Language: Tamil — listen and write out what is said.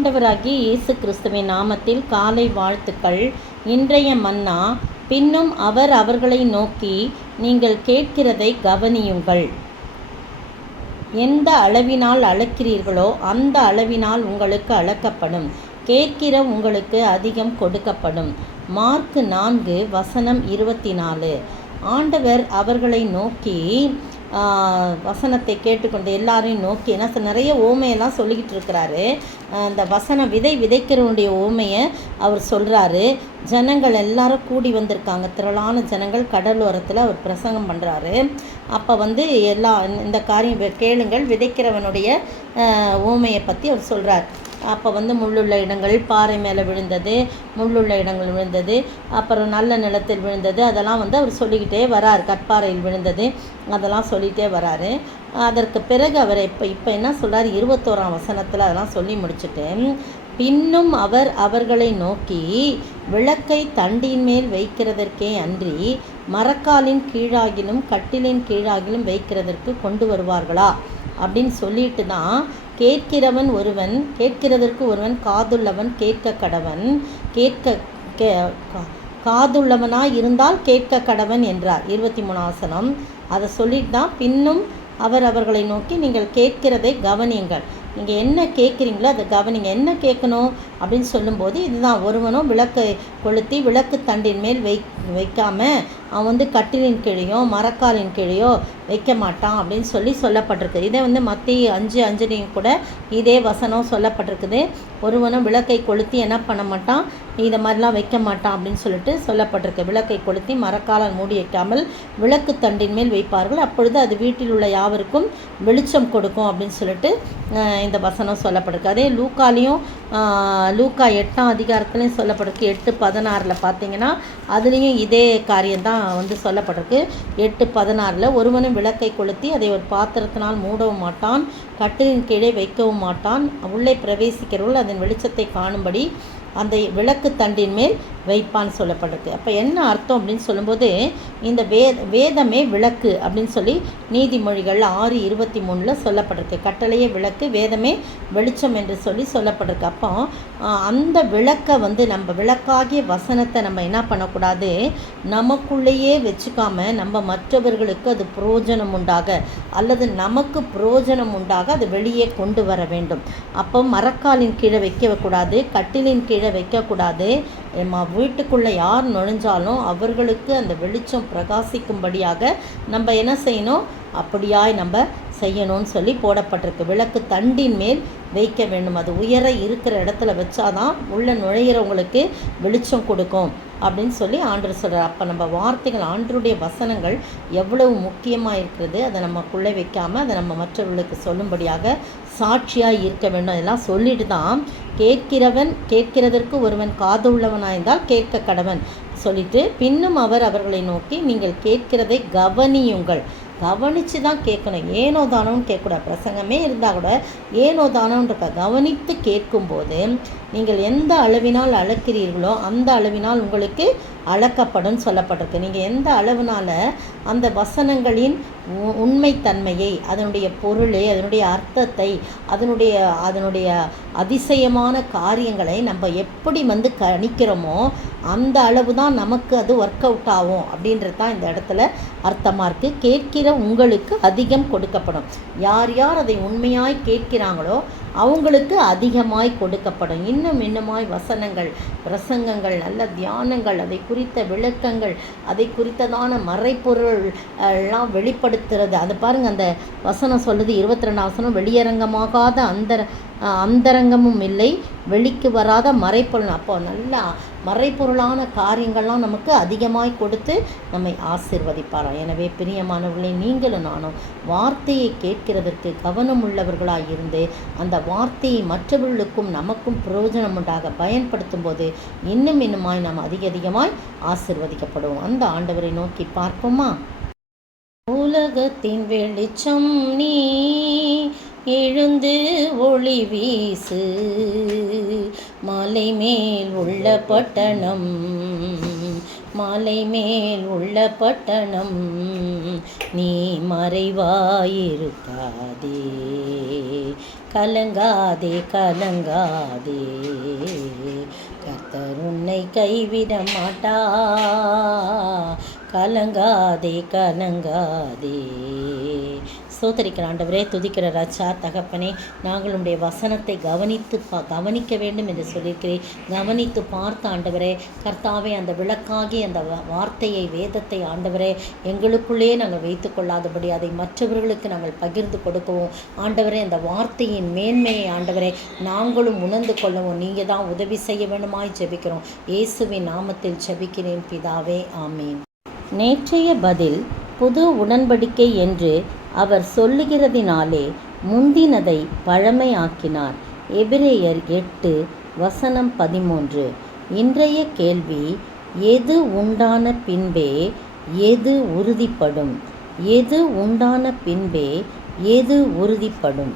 ஆண்டவராகிய இயேசு கிறிஸ்துவின் நாமத்தில் காலை வாழ்த்துக்கள். இன்றைய மன்னா, பின்னும் அவர் அவர்களை நோக்கி, நீங்கள் கேட்கிறதை கவனியுங்கள். எந்த அளவினால் அளக்கிறீர்களோ அந்த அளவினால் உங்களுக்கு அளக்கப்படும். கேட்கிற உங்களுக்கு அதிகம் கொடுக்கப்படும். மார்க்கு 4:24. ஆண்டவர் அவர்களை நோக்கி வசனத்தை கேட்டுக்கொண்டு எல்லாரையும் நோக்கி நிறைய ஓமையெல்லாம் சொல்லிக்கிட்டு இருக்கிறாரு. அந்த வசனம் விதைக்கிறவனுடைய ஓமையை அவர் சொல்கிறாரு. ஜனங்கள் எல்லாரும் கூடி வந்திருக்காங்க, திரளான ஜனங்கள். கடலோரத்தில் அவர் பிரசங்கம் பண்ணுறாரு. அப்போ இந்த காரியம் கேளுங்கள், விதைக்கிறவனுடைய ஓமையை பற்றி அவர் சொல்கிறார். அப்போ முள்ளுள்ள இடங்கள் பாறை மேலே விழுந்தது, முள்ளுள்ள இடங்கள் விழுந்தது, அப்புறம் நல்ல நிலத்தில் விழுந்தது, அதெல்லாம் அவர் சொல்லிக்கிட்டே வரார். கற்பாறையில் விழுந்தது, அதெல்லாம் சொல்லிகிட்டே வராரு. அதற்கு பிறகு அவர் இப்போ என்ன சொல்கிறார், 21ஆம் வசனத்தில் அதெல்லாம் சொல்லி முடிச்சுட்டு, பின்னும் அவர் அவர்களை நோக்கி, விளக்கை தண்டின் மேல் வைக்கிறதற்கே அன்றி மரக்காலின் கீழாகிலும் கட்டிலின் கீழாகிலும் வைக்கிறதற்கு கொண்டு வருவார்களா அப்படின்னு சொல்லிட்டு தான், கேட்கிறதற்கு ஒருவன் காதுள்ளவன் கேட்க கடவன், காதுள்ளவனாய் இருந்தால் கேட்க கடவன் என்றார். 23ஆம் வசனம். அதை சொல்லிட்டு தான், பின்னும் அவர் அவர்களை நோக்கி, நீங்கள் கேட்கிறதை கவனியுங்கள். நீங்கள் என்ன கேட்குறீங்களோ அதை கவனிங்க. என்ன கேட்கணும் அப்படின்னு சொல்லும்போது இதுதான், ஒருவனும் விளக்கை கொளுத்தி விளக்கு தண்டின் மேல் வைக்காமல் அவன் கட்டிலின் கீழையோ மரக்காலின் கீழையோ வைக்க மாட்டான் அப்படின்னு சொல்லப்பட்டிருக்கு. இதே மத்திய 5:5 கூட இதே வசனம் சொல்லப்பட்டிருக்குது. ஒருவனும் விளக்கை கொளுத்தி என்ன பண்ண மாட்டான், இதை மாதிரிலாம் வைக்க மாட்டான் அப்படின்னு சொல்லிட்டு சொல்லப்பட்டிருக்கு. விளக்கை கொளுத்தி மரக்காலால் மூடி வைக்காமல் விளக்கு தண்டின் மேல் வைப்பார்கள், அப்பொழுது அது வீட்டில் உள்ள யாவருக்கும் வெளிச்சம் கொடுக்கும் அப்படின்னு சொல்லிட்டு இந்த வசனம் சொல்லப்பட்டிருக்கு. அதே லூக்கா 8ஆம் அதிகாரத்துலையும் சொல்லப்பட்டிருக்கு. 8:16 பார்த்தீங்கன்னா அதுலேயும் இதே காரியம்தான் சொல்லப்பட்டிருக்கு. 8:16 ஒருவனும் விளக்கை கொளுத்தி அதை ஒரு பாத்திரத்தினால் மூடவும் மாட்டான், கட்டிலின் கீழே வைக்கவும் மாட்டான், உள்ளே பிரவேசிக்கிறவர்கள் அதன் வெளிச்சத்தை காணும்படி அந்த விளக்கு தண்டின் மேல் வைப்பான்னு சொல்லப்பட்டிருக்கு. அப்போ என்ன அர்த்தம் அப்படின்னு சொல்லும்போது, இந்த வேதமே விளக்கு அப்படின்னு சொல்லி நீதிமொழிகள் 6:23 சொல்லப்பட்டிருக்கு. கட்டளையே விளக்கு, வேதமே வெளிச்சம் என்று சொல்லப்பட்டிருக்கு. அப்போ அந்த விளக்கை நம்ம விளக்காகிய வசனத்தை நம்ம என்ன பண்ணக்கூடாது, நமக்குள்ளேயே வச்சுக்காம நம்ம மற்றவர்களுக்கு அது புரோஜனம் உண்டாக அல்லது நமக்கு புரோஜனம் உண்டாக அது வெளியே கொண்டு வர வேண்டும். அப்போ மரக்காலின் கீழே வைக்கக்கூடாது, கட்டிலின் கீழே வைக்கக்கூடாது. வீட்டுக்குள்ளே யார் நுழைஞ்சாலும் அவர்களுக்கு அந்த வெளிச்சம் பிரகாசிக்கும்படியாக நம்ம என்ன செய்யணும், அப்படியாய் நம்ம செய்யணும்னு சொல்லி போடப்பட்டிருக்கு. விளக்கு தண்டின் மேல் வைக்க வேண்டும். அது உயர இருக்கிற இடத்துல வச்சாதான் உள்ள நுழையிறவங்களுக்கு வெளிச்சம் கொடுக்கும் அப்படின்னு சொல்லி ஆண்டவர் சொல்கிறார். அப்போ நம்ம வார்த்தைகள், ஆண்டருடைய வசனங்கள் எவ்வளவு முக்கியமாக இருக்கிறது, அதை நமக்குள்ளே வைக்காமல் அதை நம்ம மற்றவர்களுக்கு சொல்லும்படியாக சாட்சியாக இருக்க வேண்டும். அதெல்லாம் சொல்லிட்டு தான், கேட்கிறதற்கு ஒருவன் காது உள்ளவனாயிருந்தால் கேட்க கடவன் சொல்லிட்டு, பின்னும் அவர் அவர்களை நோக்கி, நீங்கள் கேட்கிறதை கவனியுங்கள். கவனித்து தான் கேட்கணும். ஏனோ தானோன்னு கேட்கக்கூடாது. பிரசங்கமே இருந்தால் கூட ஏனோ தானோன்ற கவனித்து கேட்கும்போது, நீங்கள் எந்த அளவினால் அளக்கிறீர்களோ அந்த அளவினால் உங்களுக்கு அளக்கப்படும் சொல்லப்பட்டிருக்கு. நீங்கள் எந்த அளவினால் அந்த வசனங்களின் உண்மைத்தன்மையை, அதனுடைய பொருளை, அதனுடைய அர்த்தத்தை, அதனுடைய அதிசயமான காரியங்களை நம்ம எப்படி கணிக்கிறோமோ அந்த அளவு தான் நமக்கு அது ஒர்க் அவுட் ஆகும் அப்படின்றது தான் இந்த இடத்துல அர்த்தமாக இருக்குது. கேட்கிற உங்களுக்கு அதிகம் கொடுக்கப்படும். யார் யார் அதை உண்மையாய் கேட்கிறாங்களோ அவங்களுக்கு அதிகமாய் கொடுக்கப்படும். இன்னுமாய் வசனங்கள், பிரசங்கங்கள், நல்ல தியானங்கள், அதை குறித்த விளக்கங்கள், அதை குறித்ததான மறைப்பொருள் எல்லாம் வெளிப்படுத்துறது. அது பாருங்கள், அந்த வசனம் சொல்லுது, 22ஆம் வசனம், வெளியரங்கமாகாத அந்தரங்கமும் இல்லை, வெளிக்கு வராத மறைப்பொருள். அப்போ நல்லா மறைப்பொருளான காரியங்கள்லாம் நமக்கு அதிகமாய் கொடுத்து நம்மை ஆசீர்வதிப்பாராம். எனவே பிரியமானவர்களே, நீங்களும் நானும் வார்த்தையை கேட்கிறதற்கு கவனம் உள்ளவர்களாக இருந்து அந்த வார்த்தையை மற்றவர்களுக்கும் நமக்கும் பிரயோஜனம் உண்டாக பயன்படுத்தும் போது இன்னுமாய் நாம் அதிகமாய் ஆசீர்வதிக்கப்படுவோம். அந்த ஆண்டவரை நோக்கி பார்ப்போமா? உலகத்தின் வெளிச்சம் நீ, எழுந்து ஒளி வீசு, மலை மேல் உள்ள பட்டணம், மலை மேல் உள்ள பட்டணம், நீ மறைவாயிருக்காதே, கலங்காதே கலங்காதே, கர்த்தர் உன்னை கைவிட மாட்டா. கலங்காதே கலங்காதே. ஸ்தோத்திரிக்கிற ஆண்டவரே, துதிக்கிற ராஜா தகப்பனே, நாங்கள் உடைய வசனத்தை கவனிக்க வேண்டும் என்று சொல்லியிருக்கிறேன். கவனித்து பார்த்த ஆண்டவரே கர்த்தாவே, அந்த விளக்காகி அந்த வார்த்தையை, வேதத்தை ஆண்டவரே எங்களுக்குள்ளே நாங்கள் வைத்து கொள்ளாதபடி அதை மற்றவர்களுக்கு நாங்கள் பகிர்ந்து கொடுக்கவும் ஆண்டவரே, அந்த வார்த்தையின் மேன்மையை ஆண்டவரே நாங்களும் உணர்ந்து கொள்ளவும் நீங்கள் தான் உதவி செய்ய வேண்டுமாய் ஜெபிக்கிறோம். இயேசுவின் நாமத்தில் ஜெபிக்கிறேன் பிதாவே, ஆமீன். நேற்றைய பதில் புது உடன்படிக்கை என்று அவர் சொல்லுகிறதினாலே முந்தினதை பழமையாக்கினார். எபிரேயர் 8:13. இன்றைய கேள்வி, எது உண்டான பின்பே எது உறுதிப்படும்? எது உண்டான பின்பே எது உறுதிப்படும்?